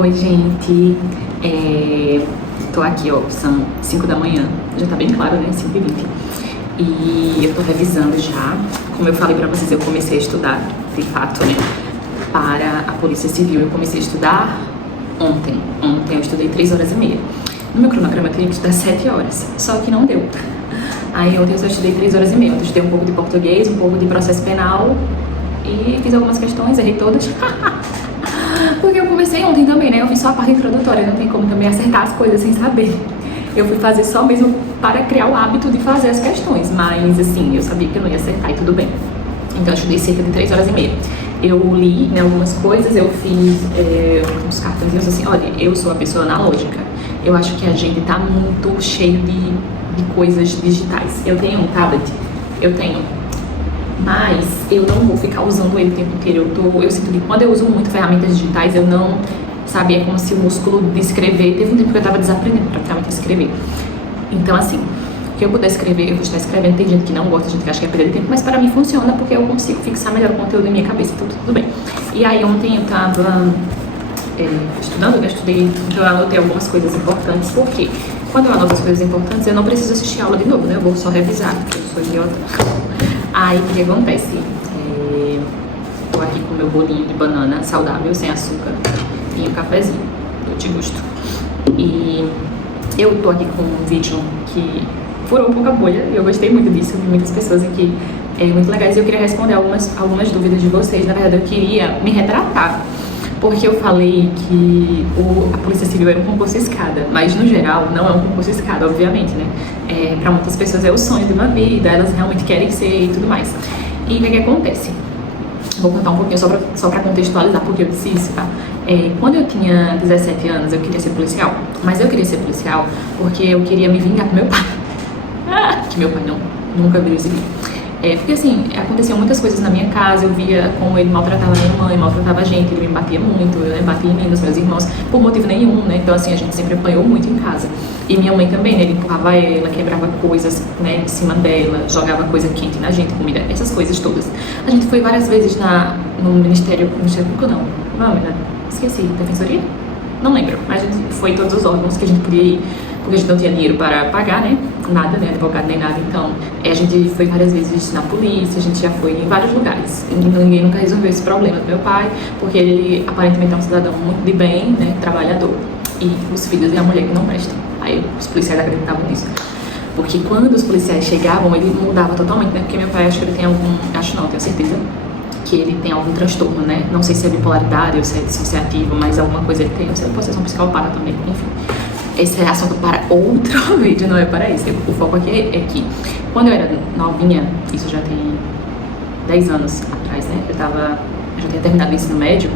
Oi, gente. Tô aqui, ó, são 5 da manhã. Já tá bem claro, né? 5h20. E eu tô revisando já. Como eu falei pra vocês, eu comecei a estudar, de fato, né? Para a Polícia Civil. Eu comecei a estudar ontem. Ontem eu estudei 3 horas e meia. No meu cronograma eu teria que estudar 7 horas. Só que não deu. Aí ontem eu só estudei 3 horas e meia. Eu estudei um pouco de português, um pouco de processo penal. E fiz algumas questões, errei todas. Porque eu comecei ontem também, né? Eu fiz só a parte introdutória, não tem como também acertar as coisas sem saber. Eu fui fazer só mesmo para criar o hábito de fazer as questões, mas assim, eu sabia que eu não ia acertar e tudo bem. Então eu estudei cerca de 3 horas e meia. Eu li, né, algumas coisas, eu fiz uns cartõezinhos assim, olha, eu sou a pessoa analógica. Eu acho que a gente tá muito cheio de coisas digitais. Eu tenho um tablet, mas eu não vou ficar usando ele o tempo inteiro. Eu sinto que quando eu uso muito ferramentas digitais, eu não, sabe, é como se o músculo de escrever, teve um tempo que eu tava desaprendendo praticamente a escrever. Então assim, o que eu puder escrever, eu vou estar escrevendo. Tem gente que não gosta, gente que acha que é perder tempo, mas para mim funciona porque eu consigo fixar melhor o conteúdo em minha cabeça, então tudo bem. E aí ontem eu tava estudando, eu estudei, então eu anotei algumas coisas importantes, porque quando eu anoto as coisas importantes, eu não preciso assistir a aula de novo, né? Eu vou só revisar, porque eu sou idiota. Aí o que acontece? Tô aqui com meu bolinho de banana saudável, sem açúcar, e um cafezinho, do de gosto. E eu tô aqui com um vídeo que furou um pouco a bolha, e eu gostei muito disso, eu vi muitas pessoas aqui muito legais, e eu queria responder algumas dúvidas de vocês. Na verdade, eu queria me retratar, porque eu falei que a Polícia Civil era um concurso escada, mas no geral não é um concurso escada, obviamente, né? Para muitas pessoas é o sonho de uma vida, elas realmente querem ser e tudo mais. E o que acontece? Vou contar um pouquinho só pra contextualizar porque eu disse isso, tá? Quando eu tinha 17 anos, eu queria ser policial, mas eu queria ser policial porque eu queria me vingar com meu pai. Que meu pai nunca viu esse vídeo. Porque assim, aconteciam muitas coisas na minha casa, eu via como ele maltratava a minha mãe, maltratava a gente, ele me batia muito, eu batia em mim, nos meus irmãos, por motivo nenhum, né? Então assim, a gente sempre apanhou muito em casa. E minha mãe também, né? Ele empurrava ela, quebrava coisas, né, em cima dela, jogava coisa quente na gente, comida, essas coisas todas. A gente foi várias vezes no Ministério Público, não, esqueci, Defensoria? Não lembro, mas a gente foi em todos os órgãos que a gente podia ir, porque a gente não tinha dinheiro para pagar, né? Nada, né? Advogado nem nada. Então, a gente foi várias vezes na polícia, a gente já foi em vários lugares. E ninguém nunca resolveu esse problema do meu pai, porque ele aparentemente é um cidadão muito de bem, né? Trabalhador. E os filhos e a mulher que não prestam. Aí os policiais acreditavam nisso. Porque quando os policiais chegavam, ele mudava totalmente, né? Porque meu pai, acho que ele tem algum... Acho não, tenho certeza que ele tem algum transtorno, né? Não sei se é bipolaridade ou se é dissociativo, mas alguma coisa ele tem. Ou se ele pode ser um psicopata também, enfim. Esse é assunto para outro vídeo, não é para isso. O foco aqui é que quando eu era novinha, isso já tem 10 anos atrás, né? Eu já tinha terminado o ensino médio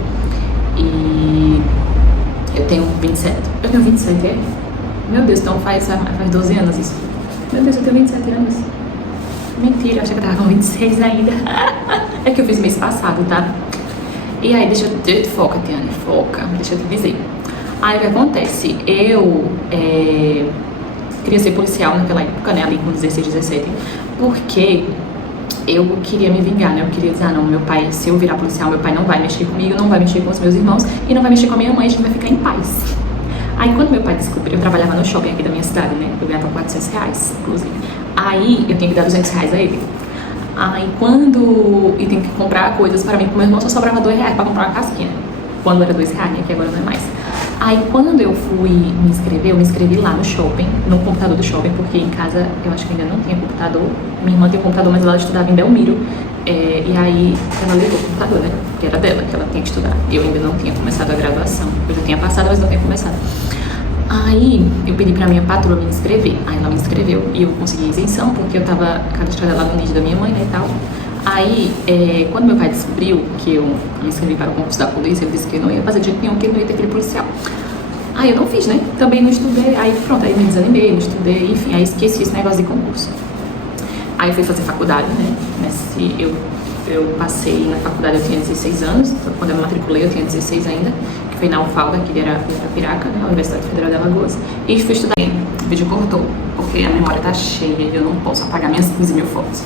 e eu tenho 27. Eu tenho 27, é? Meu Deus, então faz 12 anos isso. Meu Deus, eu tenho 27 anos. Mentira, eu achei que eu tava com 26 ainda. É que eu fiz mês passado, tá? E aí, foca, Tiane, foca, deixa eu te dizer. Aí o que acontece? Eu queria ser policial naquela época, né? Ali com 16, 17, porque eu queria me vingar, né? Eu queria dizer, não, meu pai, se eu virar policial, meu pai não vai mexer comigo, não vai mexer com os meus irmãos e não vai mexer com a minha mãe, a gente vai ficar em paz. Aí quando meu pai descobriu, eu trabalhava no shopping aqui da minha cidade, né? Eu ganhava R$400, inclusive. Aí eu tinha que dar R$200 a ele. Aí e tem que comprar coisas para mim, com meu irmão só sobrava R$2 para comprar uma casquinha. Quando era R$2, né? Que agora não é mais. Aí quando eu fui me inscrever, eu me inscrevi lá no shopping, no computador do shopping, porque em casa eu acho que ainda não tinha computador. Minha irmã tinha computador, mas ela estudava em Belmiro. E aí ela levou o computador, né? Que era dela, que ela tinha que estudar. Eu ainda não tinha começado a graduação. Eu já tinha passado, mas não tinha começado. Aí eu pedi pra minha patroa me inscrever. Aí ela me inscreveu e eu consegui isenção, porque eu tava cadastrada lá no NID da minha mãe, né, e tal. Aí, quando meu pai descobriu que eu me inscrevi para o concurso da polícia, ele disse que eu não ia fazer de jeito nenhum, que ele não ia ter filho policial. Aí eu não fiz, né? Também não estudei, aí pronto, aí me desanimei, não estudei, enfim, aí esqueci esse negócio de concurso. Aí eu fui fazer faculdade, né? Eu passei na faculdade, eu tinha 16 anos, então, quando eu me matriculei eu tinha 16 ainda, que foi na UFALDA, que era Piraca, né? A Universidade Federal de Alagoas, e fui estudar. O vídeo cortou, porque a memória tá cheia e eu não posso apagar minhas 15 mil fotos.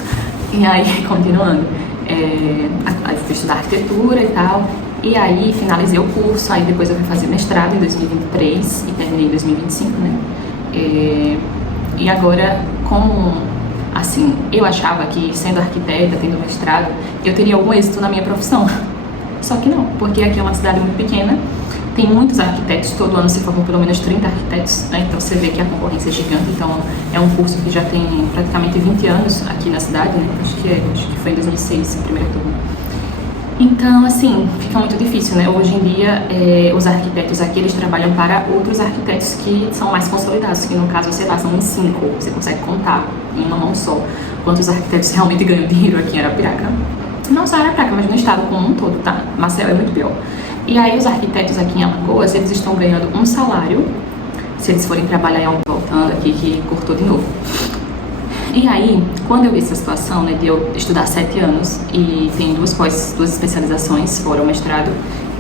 E aí, continuando, aí fui estudar arquitetura e tal, E aí finalizei o curso, aí depois eu fui fazer mestrado em 2023 e terminei em 2025, né? E agora, como, assim, eu achava que sendo arquiteta, tendo mestrado, eu teria algum êxito na minha profissão. Só que não, porque aqui é uma cidade muito pequena, tem muitos arquitetos, todo ano se formam pelo menos 30 arquitetos, né? Então você vê que a concorrência é gigante. Então é um curso que já tem praticamente 20 anos aqui na cidade, né? Acho que foi em 2006, a primeira turma. Então, assim, fica muito difícil, né? Hoje em dia, os arquitetos aqui, eles trabalham para outros arquitetos que são mais consolidados, que no caso, sei lá, são uns 5, você consegue contar em uma mão só quantos arquitetos realmente ganham dinheiro aqui em Arapiraca. Não só Arapiraca, mas no estado como um todo, tá? Maceió é muito pior. E aí os arquitetos aqui em Alagoas, eles estão ganhando um salário, se eles forem trabalhar em algum, voltando aqui, que cortou de novo. E aí, quando eu vi essa situação, né, de eu estudar 7 anos e tem duas especializações, fora o mestrado,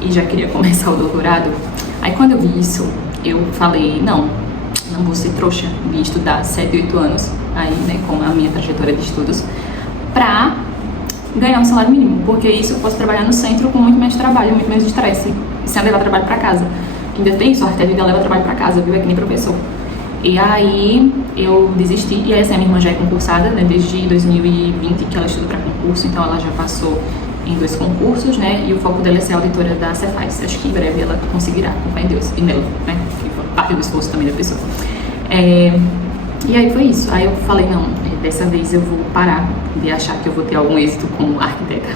e já queria começar o doutorado, aí quando eu vi isso, eu falei, não vou ser trouxa de estudar 7, 8 anos, aí, né, com a minha trajetória de estudos, pra ganhar um salário mínimo, porque isso eu posso trabalhar no centro com muito menos trabalho, muito menos estresse, e sem levar trabalho pra casa. Ainda tem sorte, a vida leva trabalho pra casa, viu? É que nem professor. E aí eu desisti, e aí assim, a minha irmã já é concursada, né, desde 2020 que ela estuda para concurso, então ela já passou em 2 concursos, né, e o foco dela é ser auditora da Cefaz. Acho que em breve ela conseguirá, com fé em Deus, e nela, né, que foi parte do esforço também da pessoa. E aí foi isso, aí eu falei, não, dessa vez eu vou parar de achar que eu vou ter algum êxito como arquiteta.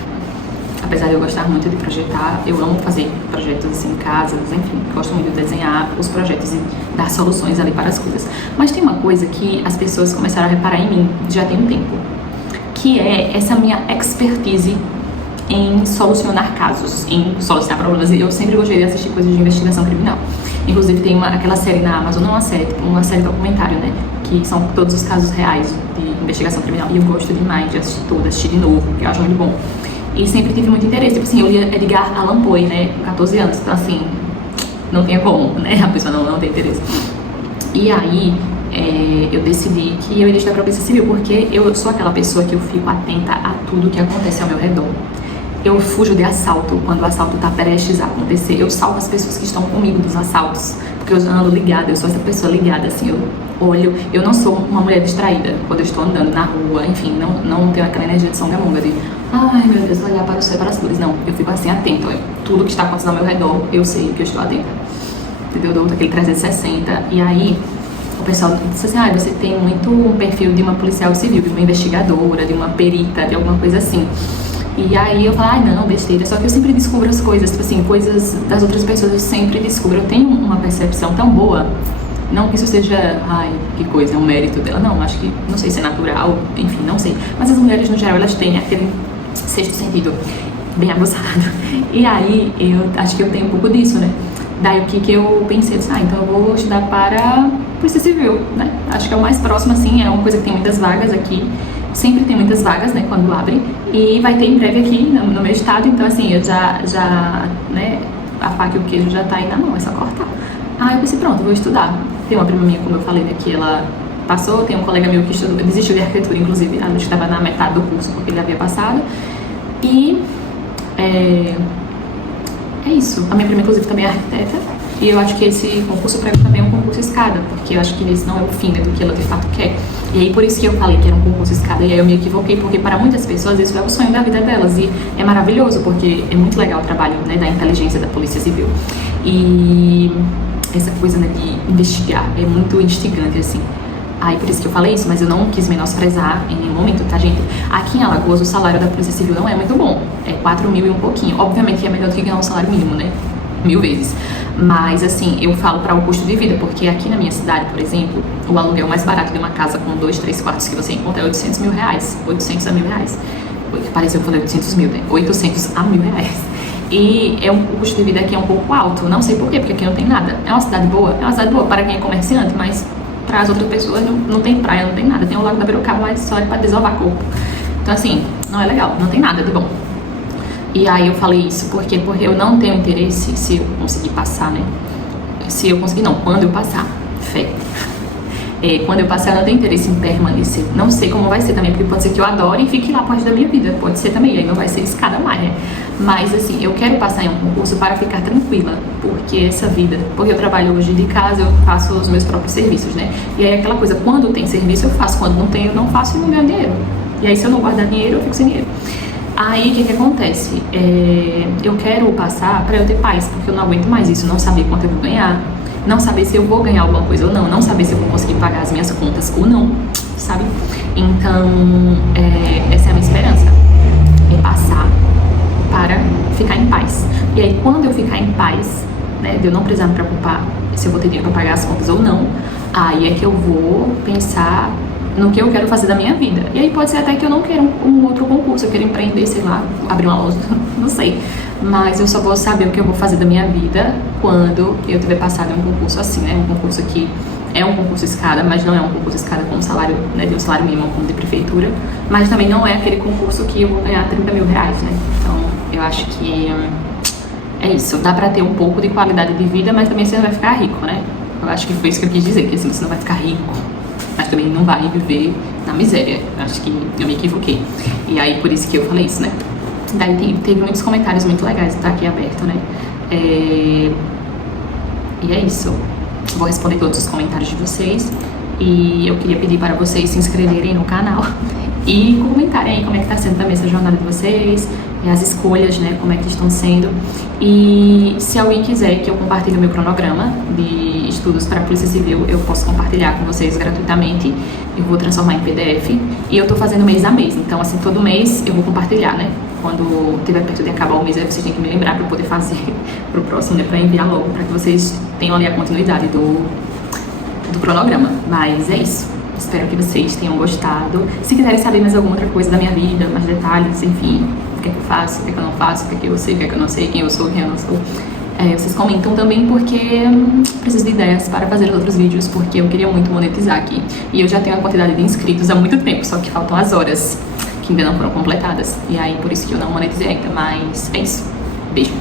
Apesar de eu gostar muito de projetar, eu amo fazer projetos assim, casas, enfim, gosto muito de desenhar os projetos e dar soluções ali para as coisas. Mas tem uma coisa que as pessoas começaram a reparar em mim já tem um tempo, que é essa minha expertise em solucionar casos, em solucionar problemas. Eu sempre gostei de assistir coisas de investigação criminal. Inclusive tem aquela série na Amazon, não uma série, uma série documentário, né, que são todos os casos reais de investigação criminal. E eu gosto demais de assistir tudo, assistir de novo, porque eu acho muito bom. E sempre tive muito interesse, tipo assim, eu lia Edgar Allan Poe, né, com 14 anos, então assim, não tinha como, né, a pessoa não tem interesse. E aí, eu decidi que eu iria estudar para Polícia Civil, porque eu sou aquela pessoa que eu fico atenta a tudo que acontece ao meu redor. Eu fujo de assalto quando o assalto está prestes a acontecer, eu salvo as pessoas que estão comigo dos assaltos, porque eu ando ligada, eu sou essa pessoa ligada, assim, eu olho, eu não sou uma mulher distraída quando eu estou andando na rua, enfim, não tenho aquela energia de São Gamonga de ai meu Deus, olhar para o céu e para as flores, não, eu fico assim atenta, tudo que está acontecendo ao meu redor, eu sei que eu estou atenta, entendeu? Eu dou aquele 360, e aí o pessoal disse assim, você tem muito um perfil de uma policial civil, de uma investigadora, de uma perita, de alguma coisa assim. E aí eu falo, não, besteira, só que eu sempre descubro as coisas, tipo assim, coisas das outras pessoas eu sempre descubro, eu tenho uma percepção tão boa, não que isso seja, que coisa, é um mérito dela, não, acho que, não sei se é natural, enfim, não sei, mas as mulheres no geral, elas têm aquele sexto sentido bem aguçado, e aí eu acho que eu tenho um pouco disso, né, daí o que eu pensei, então eu vou estudar para Polícia Civil, né, acho que é o mais próximo, assim, é uma coisa que tem muitas vagas aqui, sempre tem muitas vagas, né, quando abre, e vai ter em breve aqui no meu estado, então assim, eu já, né, a faca e o queijo já tá aí na mão, é só cortar. Eu pensei, pronto, vou estudar. Tem uma prima minha, como eu falei, né, que ela passou, tem um colega meu que estudou, desistiu de arquitetura, inclusive, ela estava na metade do curso, porque ele havia passado, e é isso. A minha prima, inclusive, também é arquiteta, e eu acho que esse concurso para mim também é um concurso escada, porque eu acho que esse não é o fim, né, do que ela de fato quer. E aí por isso que eu falei que era um concurso escada, e aí eu me equivoquei, porque para muitas pessoas isso é o sonho da vida delas, e é maravilhoso, porque é muito legal o trabalho, né, da inteligência da Polícia Civil. E essa coisa, né, de investigar é muito instigante, assim. Por isso que eu falei isso, mas eu não quis menosprezar em nenhum momento, tá, gente? Aqui em Alagoas, o salário da Polícia Civil não é muito bom, é 4 mil e um pouquinho. Obviamente que é melhor do que ganhar um salário mínimo, né? 1000 vezes. Mas, assim, eu falo para o custo de vida, porque aqui na minha cidade, por exemplo, o aluguel mais barato de uma casa com 2, 3 quartos que você encontra é 800 mil reais. 800 a 1000 reais. Pareceu que eu falei 800 mil, né? 800 a 1000 reais. E o custo de vida aqui é um pouco alto. Não sei por quê, porque aqui não tem nada. É uma cidade boa? É uma cidade boa para quem é comerciante, mas para as outras pessoas não tem praia, não tem nada. Tem o Lago da Berocaba, mas só é para desovar corpo. Então, assim, não é legal, não tem nada de bom. E aí eu falei isso, porque eu não tenho interesse se eu conseguir passar, né? Se eu conseguir, não, quando eu passar, fé. Quando eu passar, eu não tenho interesse em permanecer. Não sei como vai ser também, porque pode ser que eu adore e fique lá pro resto da minha vida. Pode ser também, aí não vai ser escada mais, né? Mas assim, eu quero passar em um concurso para ficar tranquila, porque essa vida, porque eu trabalho hoje de casa, eu faço os meus próprios serviços, né? E aí aquela coisa, quando tem serviço eu faço, quando não tem eu não faço e não ganho dinheiro. E aí se eu não guardar dinheiro, eu fico sem dinheiro. Aí o que acontece? Eu quero passar para eu ter paz, porque eu não aguento mais isso, não saber quanto eu vou ganhar, não saber se eu vou ganhar alguma coisa ou não saber se eu vou conseguir pagar as minhas contas ou não, sabe? Então, essa é a minha esperança, é passar para ficar em paz. E aí, quando eu ficar em paz, né, de eu não precisar me preocupar se eu vou ter dinheiro para pagar as contas ou não, aí é que eu vou pensar no que eu quero fazer da minha vida. E aí pode ser até que eu não queira um outro concurso, eu quero empreender, sei lá, abrir uma loja, não sei. Mas eu só vou saber o que eu vou fazer da minha vida quando eu tiver passado em um concurso assim, né? Um concurso que é um concurso escada, mas não é um concurso escada com salário, né, de um salário mínimo como de prefeitura, mas também não é aquele concurso que eu vou ganhar 30 mil reais, né? Então, eu acho que é isso. Dá pra ter um pouco de qualidade de vida, mas também você não vai ficar rico, né? Eu acho que foi isso que eu quis dizer, que assim, você não vai ficar rico, mas também não vai viver na miséria. Acho que eu me equivoquei. E aí, por isso que eu falei isso, né? Daí teve muitos comentários muito legais, tá aqui aberto, né? E é isso. Vou responder todos os comentários de vocês. E eu queria pedir para vocês se inscreverem no canal e comentarem aí como é que tá sendo também essa jornada de vocês, e as escolhas, né, como é que estão sendo. E se alguém quiser que eu compartilhe o meu cronograma de estudos para a Polícia Civil, eu posso compartilhar com vocês gratuitamente. Eu vou transformar em PDF e eu tô fazendo mês a mês, então assim, todo mês eu vou compartilhar, né? Quando tiver perto de acabar o mês, aí vocês têm que me lembrar para eu poder fazer pro próximo, né, para enviar logo, para que vocês tenham ali a continuidade do cronograma. Mas é isso. Espero que vocês tenham gostado. Se quiserem saber mais alguma outra coisa da minha vida, mais detalhes, enfim, o que é que eu faço, o que é que eu não faço, o que é que eu sei, o que é que eu não sei, quem eu sou, quem eu não sou, vocês comentam também, porque preciso de ideias para fazer outros vídeos, porque eu queria muito monetizar aqui. E eu já tenho a quantidade de inscritos há muito tempo, só que faltam as horas que ainda não foram completadas. E aí, por isso que eu não monetizei ainda. Mas é isso. Beijo.